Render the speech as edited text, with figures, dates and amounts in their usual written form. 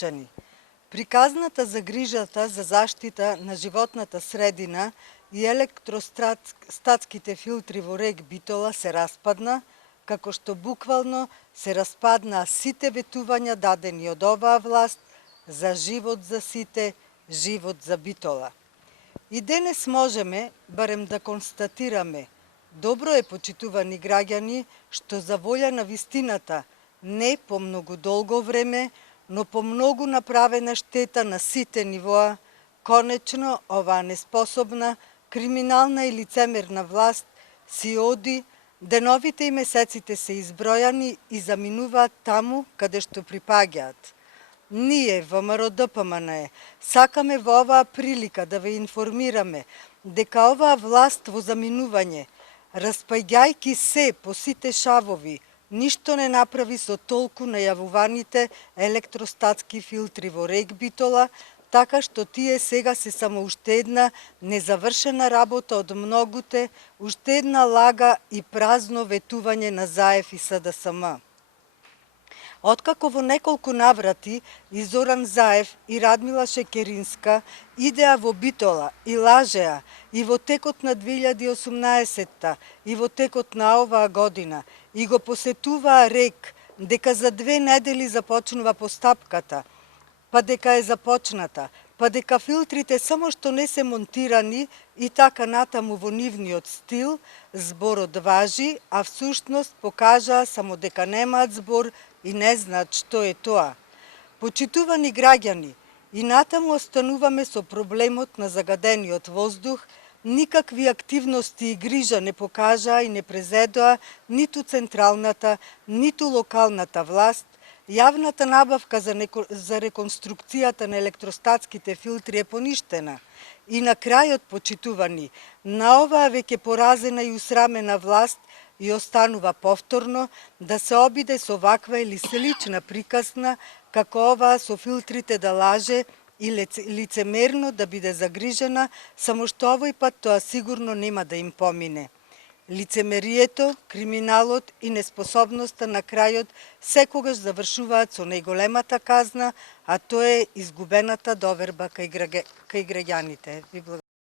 граѓани. Приказната за грижата за заштита на животната средина и електростатските филтри во рек Битола се распадна, како што буквално се распаднаа сите ветувања дадени од оваа власт за живот за сите, живот за Битола. И денес можеме барем да констатираме, добро е, почитувани граѓани, што за волја на вистината, не по многу долго време, но по многу направена штета на сите нивоа, конечно оваа неспособна, криминална и лицемерна власт си оди, деновите и месеците се избројани и заминуваат таму каде што припаѓаат. Ние, ВМРО ДПМН, сакаме во оваа прилика да ве информираме дека оваа власт во заминување, распаѓајки се по сите шавови, ништо не направи со толку најавуваните електростатски филтри во рек Битола, така што тие сега се само уште една незавршена работа од многуте, уште една лага и празно ветување на ЗАЕФ и СДСМ. Откако во неколку наврати и Зоран Заев и Радмила Шекеринска идеа во Битола и лажеа и во текот на 2018-та и во текот на оваа година и го посетуваа рек дека за 2 недели започнува постапката, па дека е започната, па дека филтрите само што не се монтирани и така натаму во нивниот стил, зборот важи, а всушност покажаа само дека немаат збор и не знаат што е тоа. Почитувани граѓани, и натаму остануваме со проблемот на загадениот воздух, никакви активности и грижа не покажаа и не презедоа ниту централната, ниту локалната власт. Јавната набавка за реконструкцијата на електростатските филтри е поништена. И на крајот, почитувани, на оваа веќе поразена и усрамена власт и останува повторно да се обиде со ваква или слична приказна, како оваа со филтрите да лаже и лицемерно да биде загрижена, само што овој пат тоа сигурно нема да им помине. Лицемерието, криминалот и неспособноста на крајот секогаш завршуваат со најголемата казна, а тоа е изгубената доверба кај граѓаните. Ви благодарам.